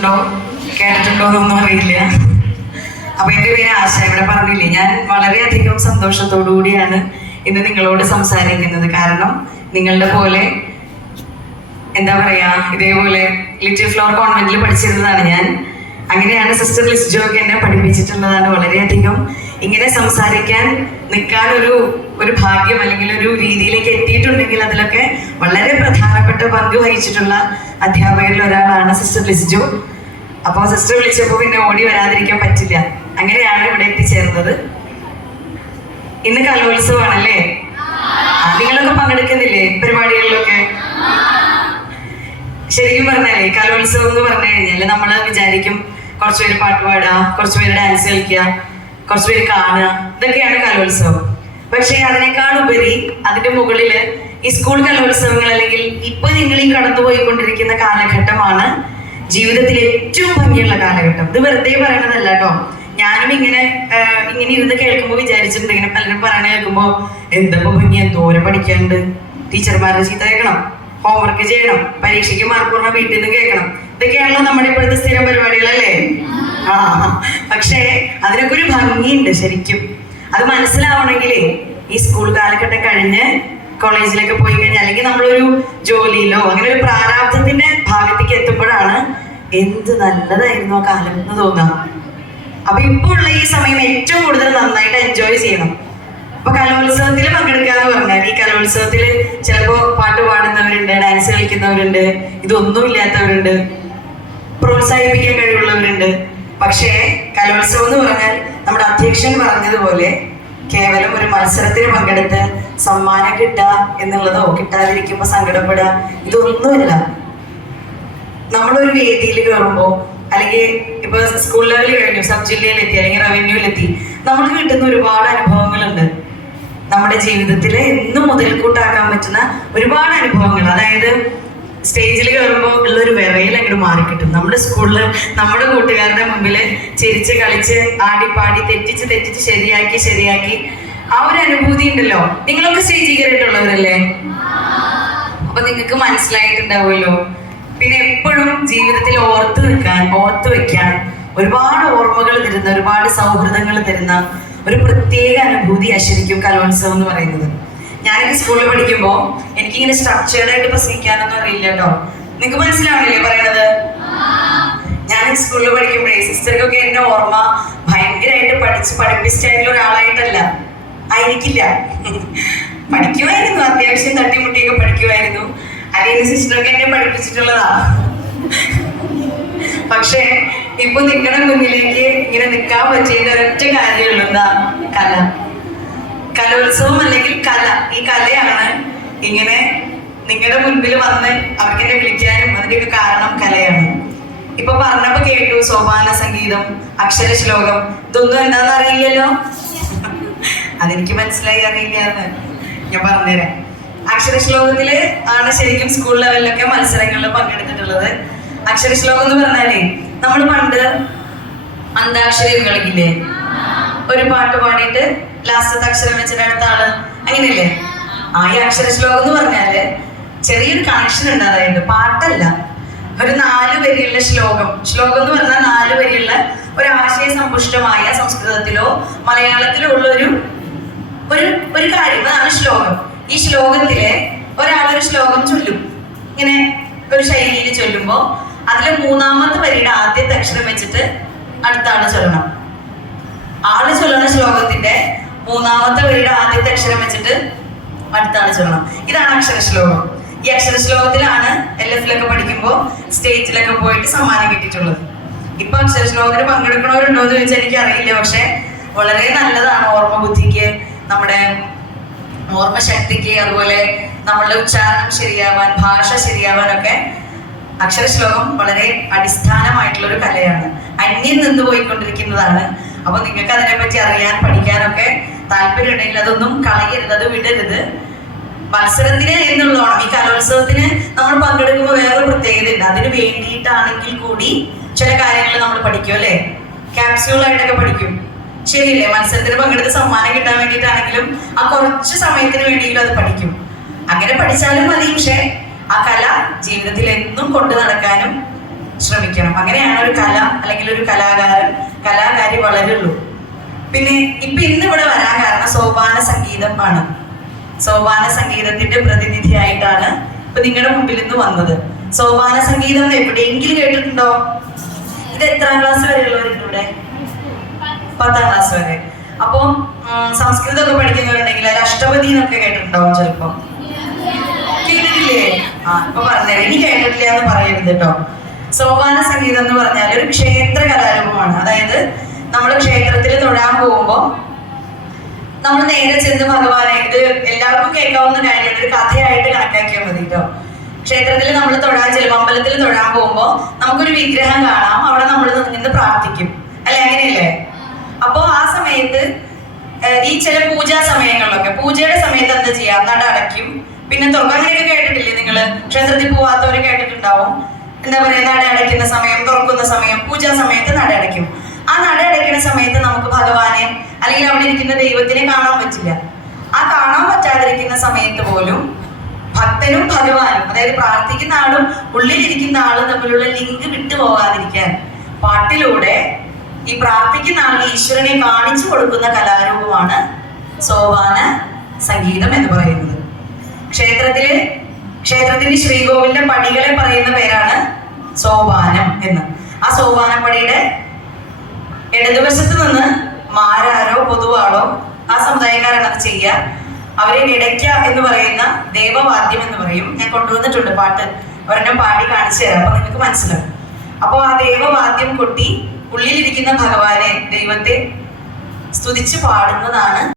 കണ്ടിട്ടുണ്ടോ കേട്ടിട്ടുണ്ടോ എന്നൊന്നും അറിയില്ല. അപ്പൊ എന്റെ പേര് ആശ. ഇവിടെ പറഞ്ഞില്ലേ, ഞാൻ വളരെയധികം സന്തോഷത്തോടു കൂടിയാണ് ഇന്ന് നിങ്ങളോട് സംസാരിക്കുന്നത്. കാരണം നിങ്ങളുടെ പോലെ എന്താ പറയാ, ഇതേപോലെ ലിറ്റിൽ ഫ്ലവർ കോൺവെന്റിൽ പഠിച്ചിരുന്നതാണ് ഞാൻ. അങ്ങനെയാണ് സിസ്റ്റർ ലിസ്ജോ ഒക്കെ എന്നെ പഠിപ്പിച്ചിട്ടുള്ളതാണ്. വളരെയധികം ഇങ്ങനെ സംസാരിക്കാൻ നിൽക്കാൻ ഒരു ഭാഗ്യം അല്ലെങ്കിൽ ഒരു രീതിയിലേക്ക് എത്തിയിട്ടുണ്ടെങ്കിൽ അതിലൊക്കെ വളരെ പ്രധാനപ്പെട്ട പങ്ക് വഹിച്ചിട്ടുള്ള അധ്യാപകരിൽ ഒരാളാണ് സിസ്റ്റർ ലിസ്ജോ. അപ്പോൾ സിസ്റ്റർ വിളിച്ചപ്പോൾ പിന്നെ ഓടി വരാതിരിക്കാൻ പറ്റില്ല. അങ്ങനെയാണ് ഇവിടെ എത്തിച്ചേർന്നത്. ഇന്ന് കലോത്സവമാണല്ലേ? നിങ്ങളൊക്കെ പങ്കെടുക്കുന്നില്ലേ പരിപാടികളിലൊക്കെ? ശരിക്കും പറഞ്ഞാലേ കലോത്സവം എന്ന് പറഞ്ഞു കഴിഞ്ഞാല് നമ്മൾ വിചാരിക്കും കുറച്ചുപേര് പാട്ട് പാടുക, കുറച്ചുപേര് ഡാൻസ് കളിക്കുക, കുറച്ചുപേര് കാണുക, ഇതൊക്കെയാണ് കലോത്സവം. പക്ഷെ അതിനേക്കാൾ ഉപരി അതിന്റെ മുകളില് ഈ സ്കൂൾ കലോത്സവങ്ങൾ അല്ലെങ്കിൽ ഇപ്പൊ നിങ്ങൾ ഈ കടന്നുപോയിക്കൊണ്ടിരിക്കുന്ന കാലഘട്ടമാണ് ജീവിതത്തിൽ ഏറ്റവും ഭംഗിയുള്ള കാലഘട്ടം. ഇത് വെറുതെ പറയണതല്ല കേട്ടോ. ഞാനും ഇങ്ങനെ ഇരുന്ന് കേൾക്കുമ്പോൾ വിചാരിച്ചിട്ടുണ്ട്, ഇങ്ങനെ പലരും പറയണ കേൾക്കുമ്പോ എന്തപ്പോ ഭംഗി, എന്തോരം പഠിക്കാനുണ്ട്, ടീച്ചർമാരുടെ ചീത്ത കേൾക്കണം, ഹോംവർക്ക് ചെയ്യണം, പരീക്ഷയ്ക്ക് മാർക്ക് പറഞ്ഞാൽ വീട്ടിൽ നിന്ന് കേൾക്കണം, ഇതൊക്കെയാണല്ലോ നമ്മുടെ ഇപ്പോഴത്തെ സ്ഥിരം പരിപാടികളല്ലേ? പക്ഷേ അതിനൊക്കെ ഒരു ഭംഗിയുണ്ട് ശരിക്കും. അത് മനസ്സിലാവണമെങ്കിലേ ഈ സ്കൂൾ കാലഘട്ടം കഴിഞ്ഞ് കോളേജിലൊക്കെ പോയി കഴിഞ്ഞാൽ അല്ലെങ്കിൽ നമ്മളൊരു ജോലിയിലോ അങ്ങനെ ഒരു പ്രാരാബ്ധത്തിന്റെ ഭാഗത്തേക്ക് എത്തുമ്പോഴാണ് എന്ത് നല്ലതായിരുന്നു ആ കാലം എന്ന് തോന്നാം. അപ്പൊ ഇപ്പോൾ ഉള്ള ഈ സമയം ഏറ്റവും കൂടുതൽ നന്നായിട്ട് എൻജോയ് ചെയ്യണം. അപ്പൊ കലോത്സവത്തിൽ പങ്കെടുക്കുക എന്ന് പറഞ്ഞാൽ ഈ കലോത്സവത്തിൽ ചിലപ്പോ പാട്ട് പാടുന്നവരുണ്ട്, ഡാൻസ് കളിക്കുന്നവരുണ്ട്, ഇതൊന്നും ഇല്ലാത്തവരുണ്ട്, പ്രോത്സാഹിപ്പിക്കാൻ കഴിവുള്ളവരുണ്ട്. പക്ഷേ കലോത്സവം എന്ന് പറഞ്ഞാൽ നമ്മുടെ അധ്യക്ഷൻ പറഞ്ഞതുപോലെ കേവലം ഒരു മത്സരത്തിന് പങ്കെടുത്ത് സമ്മാനം കിട്ടുക എന്നുള്ളതോ കിട്ടാതിരിക്കുമ്പോൾ സങ്കടപ്പെടുക, ഇതൊന്നുമില്ല. നമ്മളൊരു വേദിയിൽ കയറുമ്പോൾ അല്ലെങ്കിൽ ഇപ്പൊ സ്കൂൾ ലെവലിൽ കഴിഞ്ഞു, സബ് ജില്ലയിലെത്തി അല്ലെങ്കിൽ റവന്യൂവിലെത്തി, നമ്മൾക്ക് കിട്ടുന്ന ഒരുപാട് അനുഭവങ്ങളുണ്ട്. നമ്മുടെ ജീവിതത്തിൽ എന്നും മുതൽക്കൂട്ടാക്കാൻ പറ്റുന്ന ഒരുപാട് അനുഭവങ്ങൾ. അതായത് സ്റ്റേജിൽ കയറുമ്പോൾ ഉള്ളൊരു വിറയിൽ അങ്ങോട്ട് മാറിക്കിട്ടും. നമ്മുടെ സ്കൂളിൽ നമ്മുടെ കൂട്ടുകാരുടെ മുമ്പിൽ ചിരിച്ച് കളിച്ച് ആടിപ്പാടി തെറ്റിച്ച് ശരിയാക്കി ആ ഒരു അനുഭൂതി ഉണ്ടല്ലോ. നിങ്ങളൊക്കെ സ്റ്റേജിൽ കയറിയിട്ടുള്ളവരല്ലേ? അപ്പൊ നിങ്ങൾക്ക് മനസ്സിലായിട്ടുണ്ടാവുമല്ലോ. പിന്നെ എപ്പോഴും ജീവിതത്തിൽ ഓർത്ത് വെക്കാൻ ഒരുപാട് ഓർമ്മകൾ തരുന്ന, ഒരുപാട് സൗഹൃദങ്ങൾ തരുന്ന ഒരു പ്രത്യേക അനുഭൂതിയാണ് ശരിക്കും കലോത്സവം എന്ന് പറയുന്നത്. ഞാനൊക്കെ സ്കൂളിൽ പഠിക്കുമ്പോൾ എനിക്കിങ്ങനെ സ്ട്രക്ചേർഡ് ആയിട്ട് പ്രസംഗിക്കാനൊന്നും അറിയില്ല കേട്ടോ. നിങ്ങൾക്ക് മനസ്സിലാവണില്ലേ പറയണത്? ഞാൻ സ്കൂളിൽ പഠിക്കുമ്പോഴേ സിസ്റ്റർക്കൊക്കെ എന്റെ ഓർമ്മ ഭയങ്കരമായിട്ട് പഠിപ്പിച്ചിട്ടായിട്ടുള്ള ഒരാളായിട്ടല്ല ആയിരിക്കില്ല. പഠിക്കുമായിരുന്നു, അത്യാവശ്യം തട്ടിമുട്ടിയൊക്കെ പഠിക്കുമായിരുന്നു. അല്ലെങ്കിൽ സിസ്റ്ററൊക്കെ എന്നെ പഠിപ്പിച്ചിട്ടുള്ളതാ. പക്ഷേ ഇപ്പൊ നിങ്ങളുടെ മുന്നിലേക്ക് ഇങ്ങനെ നിൽക്കാൻ പറ്റിയതിന്റെ ഒരൊറ്റ കാര്യമുള്ളൂ, എന്താ? കല. കലോത്സവം അല്ലെങ്കിൽ കല. ഈ കലയാണ് ഇങ്ങനെ നിങ്ങളുടെ മുൻപിൽ വന്ന് അവർക്ക് എന്നെ വിളിക്കാനും അതിന്റെയൊക്കെ കാരണം കലയാണ്. ഇപ്പൊ പറഞ്ഞപ്പോ കേട്ടു സോപാന സംഗീതം, അക്ഷരശ്ലോകം, ഇതൊന്നും എന്താണെന്ന് അറിയില്ലല്ലോ. അതെനിക്ക് മനസ്സിലായി അറിയില്ലാന്ന് ഞാൻ പറഞ്ഞുതരാം. അക്ഷരശ്ലോകത്തില് ആണ് ശരിക്കും സ്കൂൾ ലെവലിലൊക്കെ മത്സരങ്ങളിൽ പങ്കെടുത്തിട്ടുള്ളത്. അക്ഷരശ്ലോകം എന്ന് പറഞ്ഞാലേ നമ്മൾ പണ്ട് അന്താക്ഷരി കളിക്കില്ലേ, ഒരു പാട്ട് പാടിയിട്ട് ലാസ്റ്റത്തെ അക്ഷരം വെച്ചിട്ട് അടുത്ത ആള്, അങ്ങനെയല്ലേ? ഈ അക്ഷരശ്ലോകം എന്ന് പറഞ്ഞാല് ചെറിയൊരു കണക്ഷൻ ഉണ്ട്. അതായത് പാട്ടല്ല, ഒരു 4 വരിയുള്ള ശ്ലോകം എന്ന് പറഞ്ഞാൽ 4 വരിയുള്ള ഒരു ആശയ സമ്പുഷ്ടമായ സംസ്കൃതത്തിലോ മലയാളത്തിലോ ഉള്ള ഒരു കാര്യം, അതാണ് ശ്ലോകം. ഈ ശ്ലോകത്തിലെ ഒരാളൊരു ശ്ലോകം ചൊല്ലും, ഇങ്ങനെ ഒരു ശൈലിയിൽ ചൊല്ലുമ്പോ അതിലെ 3ാമത്തെ വരിയുടെ ആദ്യത്തെ അക്ഷരം വെച്ചിട്ട് അടുത്ത ആള് ചൊല്ലണം. ആള് ചൊല്ലണ ശ്ലോകത്തിന്റെ 3ാമത്തെ വരിയുടെ ആദ്യത്തെ അക്ഷരം വെച്ചിട്ട് അടുത്ത ആള് ചൊല്ലണം. ഇതാണ് അക്ഷരശ്ലോകം. ഈ അക്ഷരശ്ലോകത്തിലാണ് LF-ലൊക്കെ പഠിക്കുമ്പോൾ സ്റ്റേജിലൊക്കെ പോയിട്ട് സമ്മാനം കിട്ടിയിട്ടുള്ളത്. ഇപ്പൊ അക്ഷരശ്ലോകത്തിന് പങ്കെടുക്കണവരുണ്ടോ എന്ന് ചോദിച്ചാൽ എനിക്ക് അറിയില്ല. പക്ഷെ വളരെ നല്ലതാണ് ഓർമ്മ ബുദ്ധിക്ക്, നമ്മുടെ ഓർമ്മശക്തിക്ക്, അതുപോലെ നമ്മളുടെ ഉച്ചാരണം ശരിയാവാൻ, ഭാഷ ശരിയാവാനൊക്കെ അക്ഷരശ്ലോകം വളരെ അടിസ്ഥാനമായിട്ടുള്ള ഒരു കലയാണ്. അന്യം നിന്ന് പോയിക്കൊണ്ടിരിക്കുന്നതാണ്. അപ്പൊ നിങ്ങൾക്ക് അതിനെപ്പറ്റി അറിയാൻ പഠിക്കാനൊക്കെ താല്പര്യം ഉണ്ടെങ്കിൽ അതൊന്നും കളയരുത്, അത് വിടരുത്. മത്സരത്തിന് എന്നുള്ളതാണ്. ഈ കലോത്സവത്തിന് നമ്മൾ പങ്കെടുക്കുമ്പോൾ വേറൊരു പ്രത്യേകതയുണ്ട്. അതിന് വേണ്ടിയിട്ടാണെങ്കിൽ കൂടി ചില കാര്യങ്ങൾ നമ്മൾ പഠിക്കും അല്ലേ? ക്യാപ്സ്യൂളായിട്ടൊക്കെ പഠിക്കും, ശരിയല്ലേ? മത്സരത്തിന് പങ്കെടുത്ത് സമ്മാനം കിട്ടാൻ വേണ്ടിയിട്ടാണെങ്കിലും ആ കുറച്ച് സമയത്തിന് വേണ്ടിയെങ്കിലും അത് പഠിക്കും. അങ്ങനെ പഠിച്ചാലും മതി. പക്ഷെ ആ കല ജീവിതത്തിൽ എന്നും കൊണ്ടു നടക്കാനും ശ്രമിക്കണം. അങ്ങനെയാണ് ഒരു കല അല്ലെങ്കിൽ ഒരു കലാകാരി വളരുള്ളൂ. പിന്നെ ഇന്ന് ഇവിടെ വരാൻ കാരണം സോപാന സംഗീതം ആണ്. സോപാന സംഗീതത്തിന്റെ പ്രതിനിധിയായിട്ടാണ് ഇപ്പൊ നിങ്ങളുടെ മുമ്പിൽ നിന്ന് വന്നത്. സോപാന സംഗീതം എവിടെയെങ്കിലും കേട്ടിട്ടുണ്ടോ? ഇത് എത്രാം ക്ലാസ് വരെയുള്ളവരുണ്ട് ഇവിടെ? 10ാം ക്ലാസ് വരെ. അപ്പം സംസ്കൃതമൊക്കെ പഠിക്കുന്നവരുണ്ടെങ്കിൽ അതിൽ അഷ്ടപതി എന്നൊക്കെ കേട്ടിട്ടുണ്ടാവും ചിലപ്പോ. കേട്ടിട്ടില്ലേ? ഇപ്പൊ പറഞ്ഞത് ഇനി കേട്ടിട്ടില്ല എന്ന് പറയരുത് കേട്ടോ. സോപാന സംഗീതം എന്ന് പറഞ്ഞാൽ ഒരു ക്ഷേത്ര കലാരൂപമാണ്. അതായത് നമ്മൾ ക്ഷേത്രത്തിൽ തൊഴാൻ പോകുമ്പോ നമ്മൾ നേരെ ചെന്ന് ഭഗവാനെ, ഇത് എല്ലാവർക്കും കേൾക്കാവുന്ന കാര്യമാണ്, ഒരു കഥയായിട്ട് കണക്കാക്കിയാൽ മതി കേട്ടോ. ക്ഷേത്രത്തിൽ നമ്മൾ തൊഴാൻ ചെല്ലുമ്പോൾ, അമ്പലത്തിൽ തൊഴാൻ പോകുമ്പോ നമുക്കൊരു വിഗ്രഹം കാണാം, അവിടെ നമ്മൾ നിന്ന് പ്രാർത്ഥിക്കും അല്ലെ? അങ്ങനെയല്ലേ? അപ്പോ ആ സമയത്ത് ഈ ചില പൂജാ സമയങ്ങളിലൊക്കെ, പൂജയുടെ സമയത്ത് എന്താ ചെയ്യാ? നട അടയ്ക്കും, പിന്നെ തുറക്കും. അങ്ങനെയൊക്കെ കേട്ടിട്ടില്ലേ നിങ്ങള്? ക്ഷേത്രത്തിൽ പോവാത്തവര് കേട്ടിട്ടുണ്ടാവും. എന്താ പറയാ, നട അടയ്ക്കുന്ന സമയം, തുറക്കുന്ന സമയം, പൂജാ സമയത്ത് നട അടയ്ക്കും. ആ നട അടയ്ക്കുന്ന സമയത്ത് നമുക്ക് ഭഗവാനെ അല്ലെങ്കിൽ അവിടെ ഇരിക്കുന്ന ദൈവത്തിനെ കാണാൻ പറ്റില്ല. ആ കാണാൻ പറ്റാതിരിക്കുന്ന സമയത്ത് പോലും ഭക്തനും ഭഗവാനും, അതായത് പ്രാർത്ഥിക്കുന്ന ആളും ഉള്ളിലിരിക്കുന്ന ആളും തമ്മിലുള്ള ലിങ്ക് വിട്ടുപോകാതിരിക്കാൻ പാട്ടിലൂടെ ഈ പ്രാർത്ഥിക്കുന്ന ആൾ ഈശ്വരനെ കാണിച്ചു കൊടുക്കുന്ന കലാരൂപമാണ് സോപാന സംഗീതം എന്ന് പറയുന്നത്. ക്ഷേത്രത്തിന്റെ ശ്രീകോവിലിന്റെ പടികളെ പറയുന്ന പേരാണ് സോപാനം എന്ന്. ആ സോപാനപ്പടിയുടെ ഇടതുവശത്ത് നിന്ന് മാരാരോ പൊതുവാളോ ആ സമുദായക്കാരാണ് അത് ചെയ്യുക. അവരെ ഇടയ്ക്ക എന്ന് പറയുന്ന ദേവവാദ്യം എന്ന് പറയും. ഞാൻ കൊണ്ടുവന്നിട്ടുണ്ട് പാട്ട്, ഒരെണ്ണം പാടി കാണിച്ചു തരാം, അപ്പൊ നിങ്ങൾക്ക് മനസ്സിലാവും. അപ്പൊ ആ ദേവവാദ്യം കൊട്ടി ഉള്ളിലിരിക്കുന്ന ഭഗവാനെ, ദൈവത്തെ സ്തുതിച്ച് പാടുന്നതാണ്